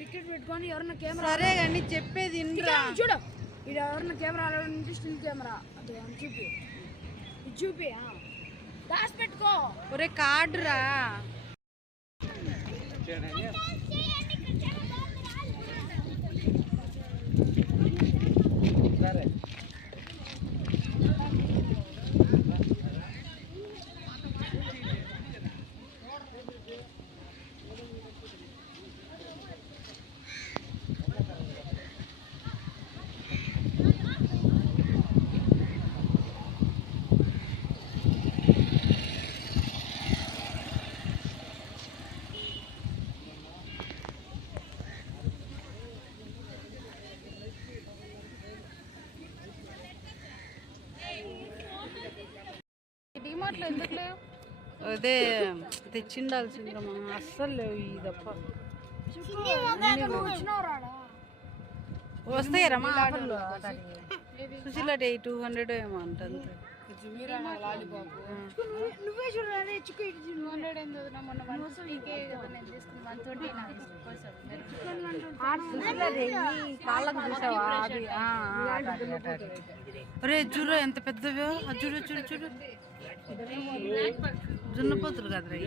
Ticket పెట్టుకొని ఎవరన్నా camera సరే కానీ చెప్పేది చూడు ఇది ఎవరన్నా కెమెరా నుంచి స్టిల్ కెమెరా అది చూపి చూపి దాచి పెట్టుకో ఒరే కార్డు రా అదే తెచ్చిండాల్సిందమ్మా అస్సలు లేవు ఈ తప్ప వస్తాయరమ్మా ఆఫర్లు సుశీల 200 ఏమో అంట నువ్వే చూడాలి కాళ్ళకు చూసావా అది అరే చూడు ఎంత పెద్దవో చూడు చూడు చూడు జున్నపోతులు కదరా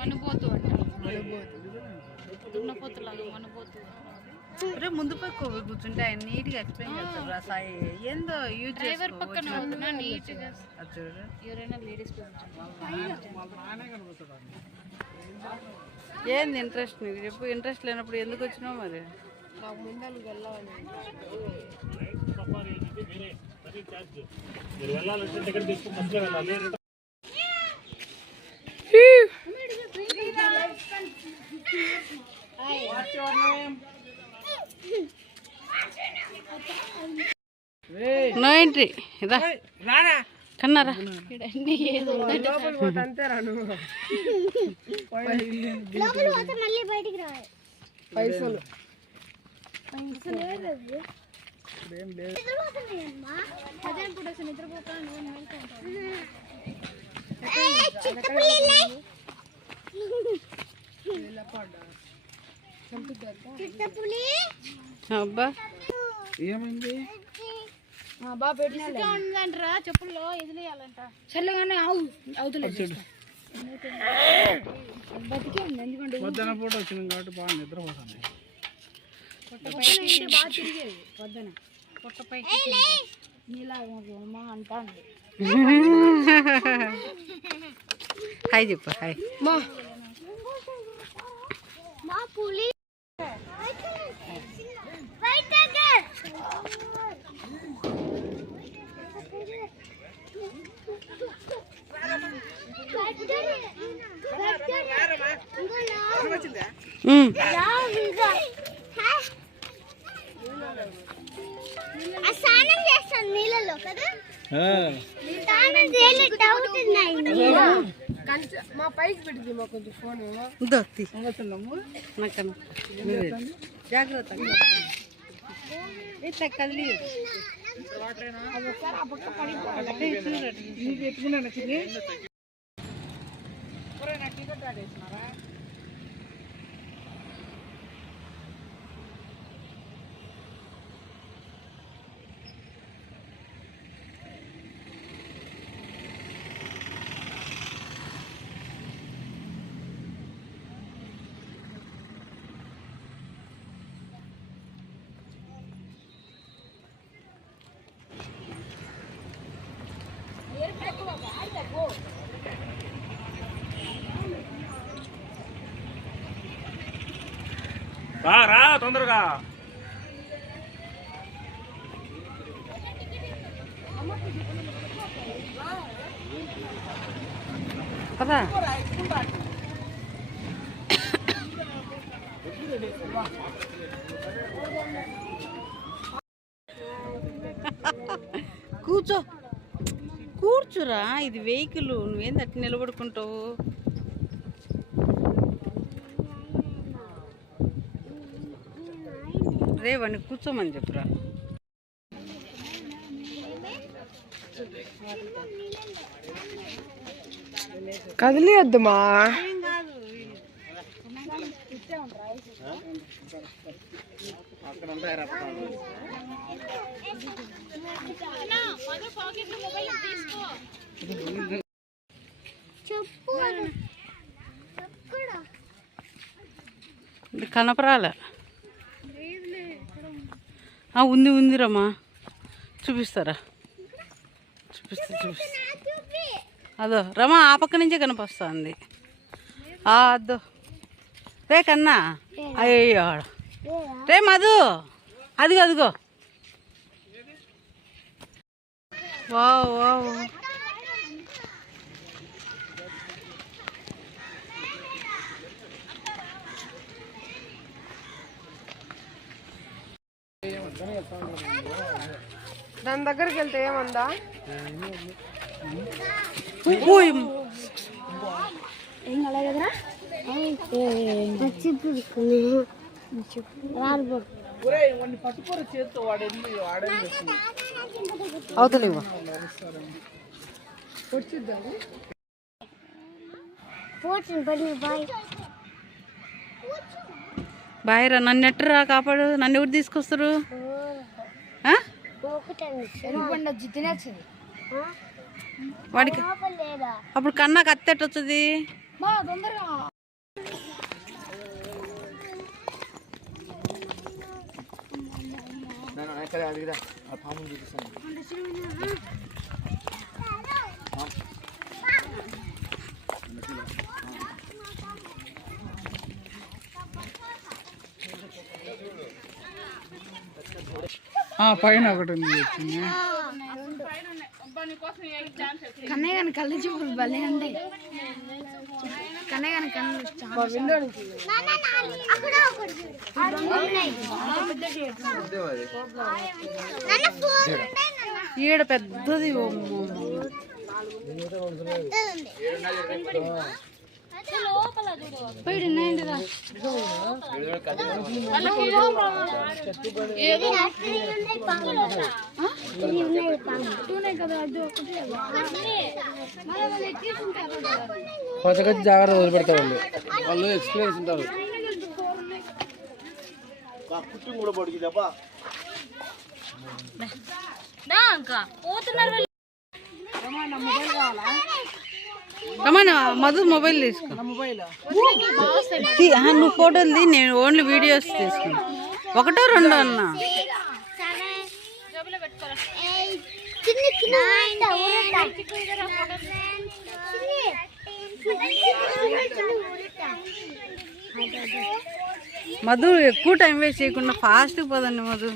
మనుపోతు దున్నపోతులాగా మనుపోతు అరే ముందు పక్క కూర్చుంటే ఆయన నీట్గా ఎక్స్ప్లెయిన్ చేస్తారు రా సాయి ఏందో యూజ్ డ్రైవర్ పక్కన నీట్గా చూడు ఎవరైనా లేడీస్ ఏంది ఇంట్రెస్ట్ నీకు చెప్పు ఇంట్రెస్ట్ లేనప్పుడు ఎందుకు వచ్చినావు మరి నాకు ముందరకు వెళ్ళాలని నో ఎంట్రీ ఇదా కన్నారా పైసలు అబ్బా ఏమైంది ఉందంటరా చెప్పుల్లో ఎదిలేయాలంట సర్లే కానీ అవుతులేదు బతికే ఉంది ఎందుకంటే పొద్దున పూట వచ్చినాం కాబట్టి బాగా నిద్రపోతుంది బాగా తిరిగేది పొద్దున పొట్టపై నీలా అమ్మా అంటాను హాయ్ చెప్పు హాయ్ మా పులి స్నానం చేస్తాను నీళ్ళలో కదా మా పైకి పెట్టింది మా కొంచెం ఫోన్ జాగ్రత్త కదిలి రా తొందరగా పదా కూర్చో కూర్చురా ఇది వెహికల్ నువ్వేంది అట్లా నిలబడుకుంటావు రే వాడిని కూర్చోమని చెప్పురా కదిలియద్దుమా. కనపరాలే. ఉంది రమ్మా, చూపిస్తారా? చూపిస్తా. అదో రమా, ఆ పక్క నుంచే కనిపిస్తుంది. అదో రే కన్నా, అయ్యో రే మధు, అదిగో. Wow wow. దాని దగ్గరికి వెళ్తే ఏమందా? ఏం కలగదరా? అవుతలేవా? బాయ్ రా, నన్ను ఎట్టరా కాపాడు. నన్ను ఎవరు తీసుకొస్తారు? వాడికి అప్పుడు కన్నా కత్తెట్ వస్తుంది. పైన ఒకటి ఉంది వచ్చింది. కన్నయ్య గాని కళ్ళు చూపులు భలే ఉంటాయి. కన్నయ్య గాని కళ్ళు ఈడ పెద్దది. కొత్తకొచ్చి జాగ్రత్త వదిలిపెడతారు వాళ్ళు ఎక్స్పీరియన్స్ ఉంటారు. మధు మొబైల్ తీసుకో. నువ్వు ఫోటోలు తీ, నేను ఓన్లీ వీడియోస్ తీసుకున్నా. ఒకటో రెండో అన్నా. మధు ఎక్కువ టైం వేస్ట్ చేయకుండా ఫాస్ట్గా పోదండి మధు.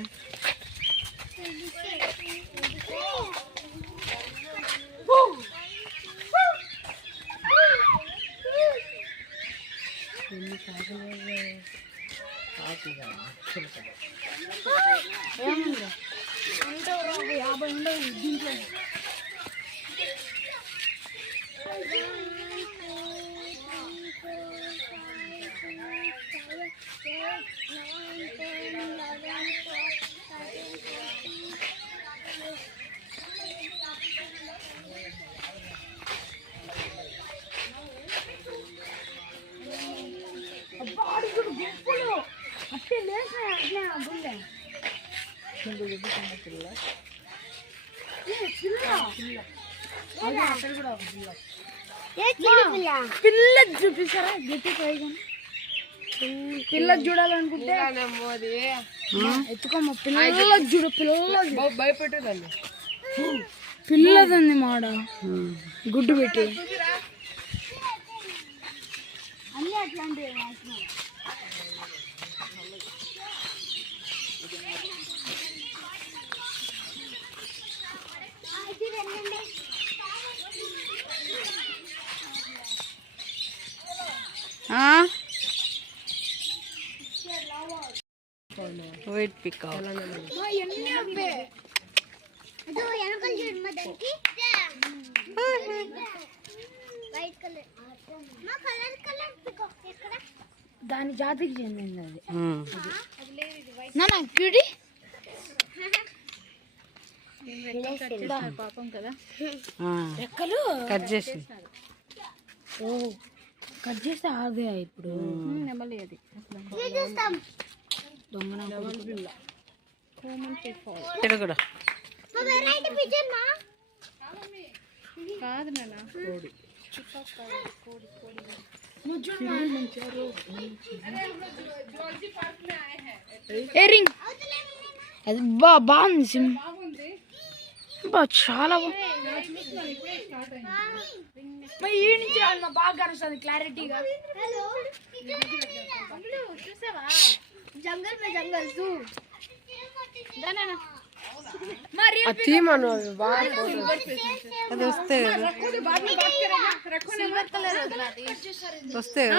పిల్ల చూపిస్తారా? గట్టి పిల్లకి చూడాలనుకుంటే ఎత్తుకోమ్మ. పిల్లకి చూడు, పిల్లకి భయపెట్టేదాన్ని. పిల్లదండి మాడ గుడ్డు పెట్టి అన్నీ అట్లాంటివి. White peacock. దాని జాతికి చెందింది అది. నాన్న క్యూటీ పాపం కదా రెక్కలు కట్ చేసి ఓ కట్ చేస్తే ఆగే ఇప్పుడు నెమలి అది దొంగన ఇక్కడ కూడా కాదు నాన్న రింగ్ అది బాగుంది సిమ్ చాలా ఈ నుంచి రాదు బాగా కనిపిస్తుంది క్లారిటీగా జంగల్ మే జంగల్ జూ అది వస్తే వస్తే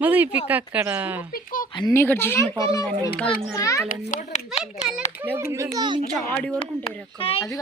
మరి ఈ పిక్ అక్కడ అన్ని కట్ చేసిన పాపం దాని వెనకాల ఉన్న రెక్కలన్నీ లేకుంటే ఈ నుంచి ఆడి వరకు ఉంటాయి రెక్కలు అది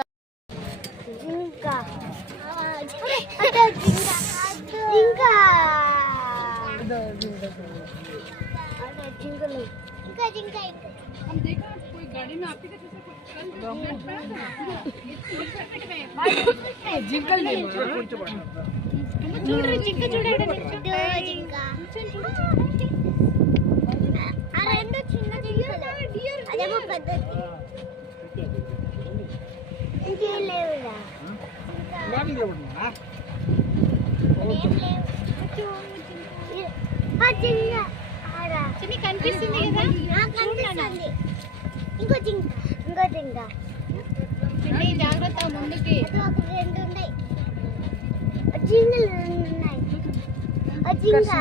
కనిపిస్తుంది ఇంకో జింక జాగ్రత్త ముందుకి రెండు ఉన్నాయి జింకలు రెండు ఉన్నాయి జింక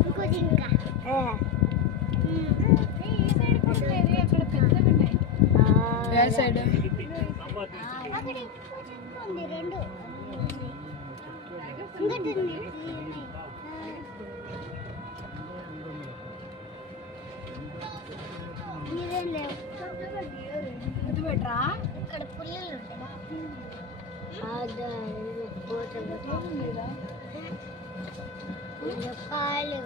ఇంకో జింక సైడ్ రెండు మీరేం లేవు ఇక్కడ పుల్లలు ఉంటాయి పాలు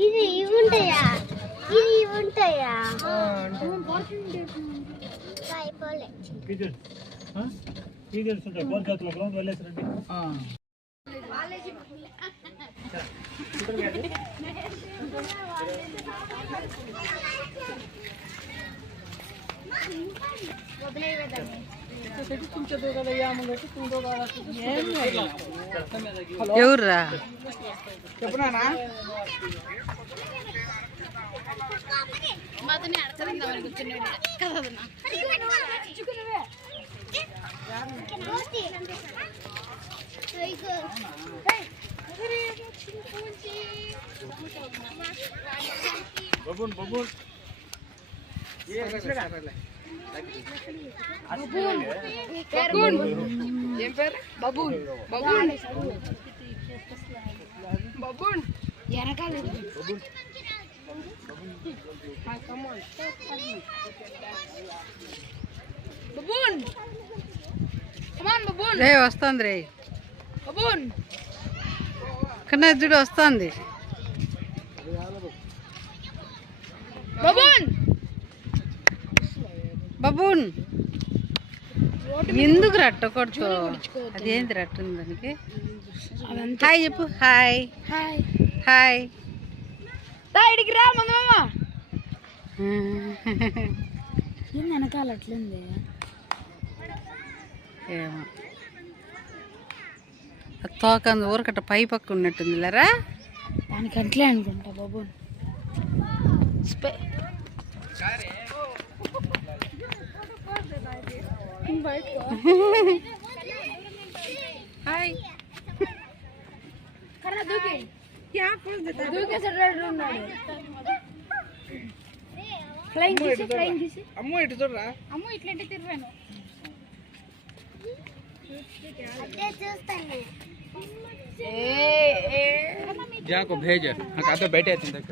ఇది ఇవి ఉంటాయా అయిపోలే ఎవర్రా చెప్పునా మాతోనే అడచరిందామని కూర్చున్నాడు కదా బబూన్ ఏం పేరు బబూన్ వెనకాల రే వస్తుంది రే బబూన్ కన్నజ్జుడు వస్తుంది బబూన్ బబూన్ ఎందుకు రట్ట కొడుతు అదేంటి రట్టుంది దానికి హాయ్ చెప్పు హాయ్ హాయ్ హాయ్ ఇడికి రా మంగమ్మ ఏం వెనకాల అట్లుంది ఏమో తోకంది ఊరకట్ట పై పక్క ఉన్నట్టుంది లేరా దానికి అట్లే అనుకుంటా బాబు హాయ్ దూకేసాడు ఫ్లైయింగ్ కిస్ అమ్మో ఇటు చూడరా. అమ్మో ఇట్లాంటి తిరిగాను అదే చూస్తాను. जा को भेज हाँ का तो बैठे तुम देख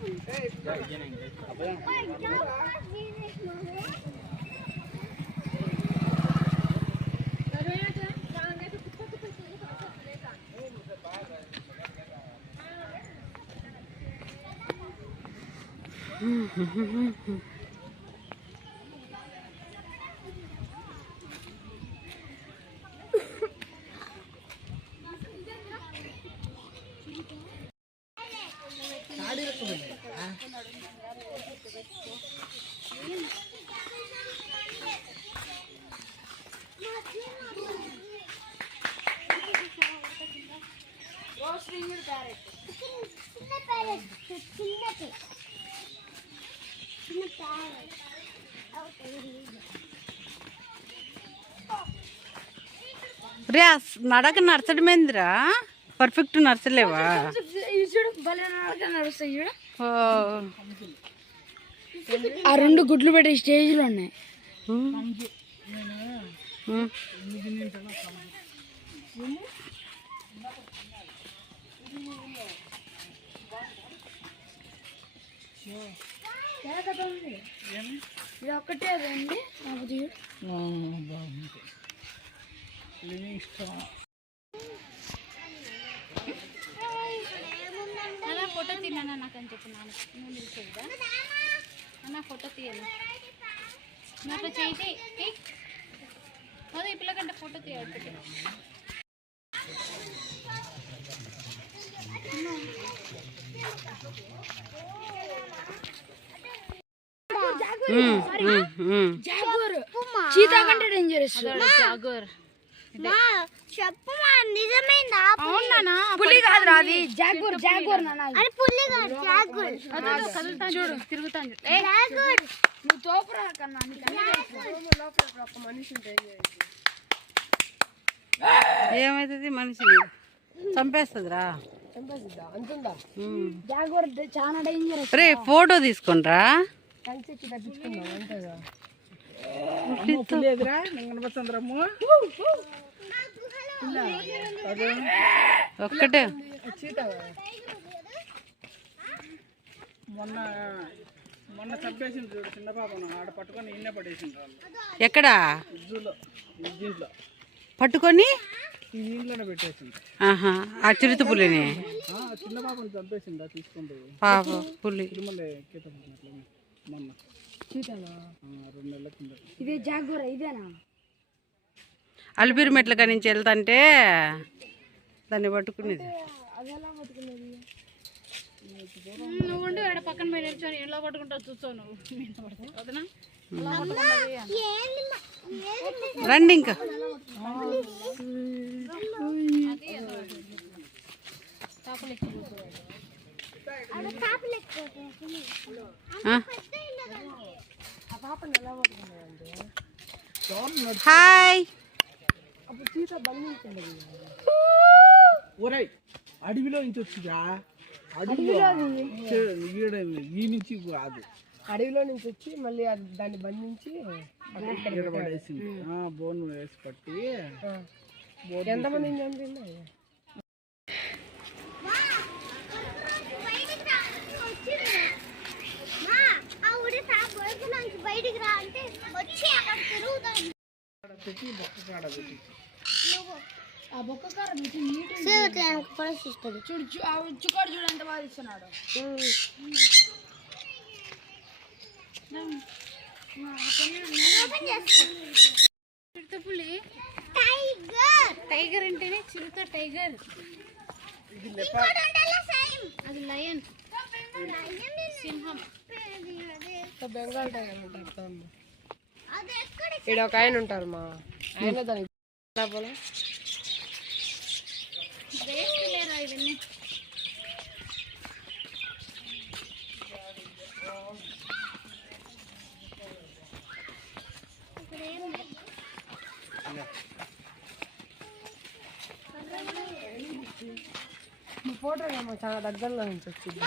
చిన్న ప్యారెట్ చిన్నది చిన్న ప్యారెట్ రే నడక నడచడమేందిరా పర్ఫెక్ట్ నడచలేవా చూడు భలే నడుస్తాయి చూడు ఓ, ఆ రెండు గుడ్లు పెట్టే స్టేజ్లో ఉన్నాయి ఇది ఒక్కటే అదండి ఫోటో తిన్నా నాకని చెప్పు నాన్న ఫోటో తీయాలి నాతో చేయి అదే ఈ పిల్లకంటే ఫోటో తీయాలి జాగూర్ చీతా కంటే డేంజరస్ జాగూర్ చెప్పమా నిజమైందా? అవునా పులి కాదురా అది జాగూర్ జాగూర్ నాన్న అది పుల్లి కాదు జాగూర్. చూడు తిరుగుతాను జాగూర్ నువ్వు తోపురా కన్నా లోపల ఒక మనిషి ఉంటే ఏమైతుంది మనిషిని చంపేస్తుందిరా. చంపేసిద్దా అంతుందా? జాగూర్ చాలా డేంజరస్ రే ఫోటో తీసుకుంట్రా. కంచెకి తగ్గించుకుందాం అంతేగా. లేదురా కనపడుతుందిరమ్మ ఒక్కటే మొన్న మొన్న చంపేసింది చూడు చిన్న పాపను ఆడ పట్టుకొని ఇన్నే పడేసింది వాళ్ళు ఎక్కడా జూలో దీంట్లో పట్టుకొని ఈ దీంట్లోనే పెట్టేసింది. ఆహా ఆ చిరుత పులిని చిన్న పాపను చంపేసిందా తీసుకుంటే పాప పులి తిరుమల కీటపడినట్లు మొన్న 2 నెలల కింద. ఇదే జాగూర్ ఇదేనా అలిపిరి మెట్ల నుంచి వెళ్తాంటే దాన్ని పట్టుకునేది. అదెలా పట్టుకునేది నువ్వు ఉండి ఆడ పక్కన పోయి నిల్చొని ఎలా పట్టుకుంటావు చూస్తావు నువ్వు వదనా రండి ఇంకా హాయ్ ఒరేయ్ అడవిలో నుంచి వచ్చిరా అడవిలో ఈ నుంచి కాదు అడవిలో నుంచి వచ్చి మళ్ళీ దాన్ని బంధించి పడేసింది. బోన్ వేసి పట్టి ఎంతమంది చంపింది? బయటికి రా అంటే వచ్చి అక్కడ తిరుగుతాను. ఆ బొక్క కార పరిస్థితుంది. చూడు ఆ చుక్కాడు చూడు ఎంత బాగా ఇస్తున్నాడు చిరుతపులి టైగర్ అంటేనే చిరుత టైగర్ అది లయన్ సింహం బెంగాల్ టైగర్ ఉంటారు. ఇక్కడ ఒక ఆయన ఉంటారు మా ఆయన దానికి లేరా ఇవన్నీ ఫోటో చాలా దగ్గరలో నుంచి వచ్చింది.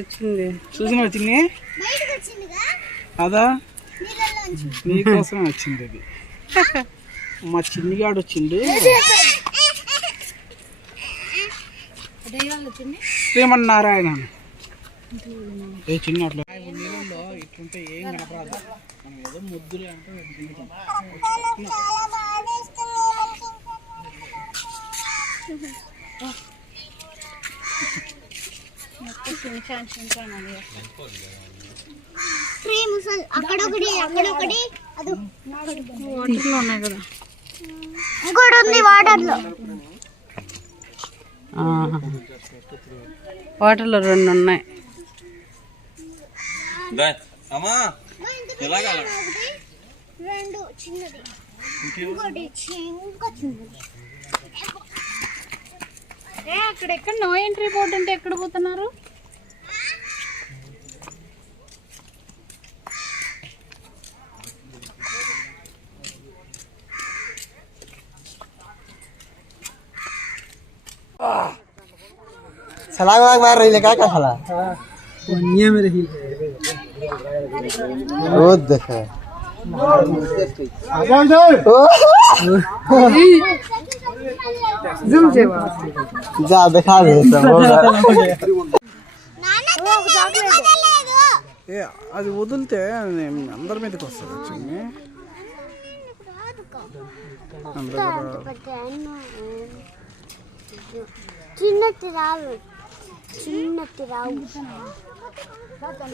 వచ్చింది. చూసిన వచ్చింది బయటకు వచ్చిందిగా అదా నీళ్ళలోంచి. నీకోసం వచ్చింది అది. మా చిన్నిగాడు వచ్చిండు. శ్రీమన్నారాయణ ఏ చిన్న అట్లా నీళ్ళలో ఇట్లుంటే ఏం కనపరాదు. మనం ఏదో ముద్దులే అంటే అక్కడొకటి అక్కడొకటి అది ఉన్నాయి కదా. ఇంకోటి ఉంది వాటర్లో. వాటర్లో 2 ఉన్నాయి. రెండు చిన్నది ఇంకోటి ఇంకా చిన్నది. అక్కడ ఎక్కడ నో ఎంట్రీ బోర్డు అంటే ఎక్కడ పోతున్నారు? छलांग वांग मार रही है क्या खला ये में रही वो देखो జూమ్ చేయవా? जा दिखा दे सब అది వదిలితే అందరి మీదకి వస్తుంది వచ్చింది. చిన్నటి రావు చిన్నటి రావు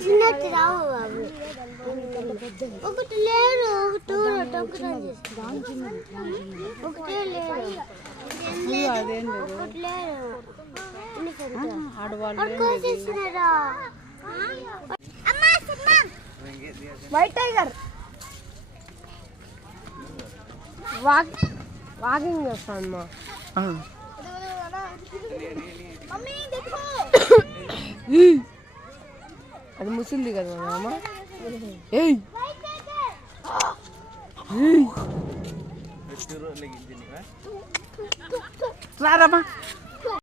చిన్నటి రావు బాబు. ఒకటి లేరు ఒకటే లేరు ఒకటి లేరు కోసేసినారా? వైట్ టైగర్ వాకింగ్ చేస్తాను మా. అది ముసింది కదా మామ. ఏయ్ రారమ్మా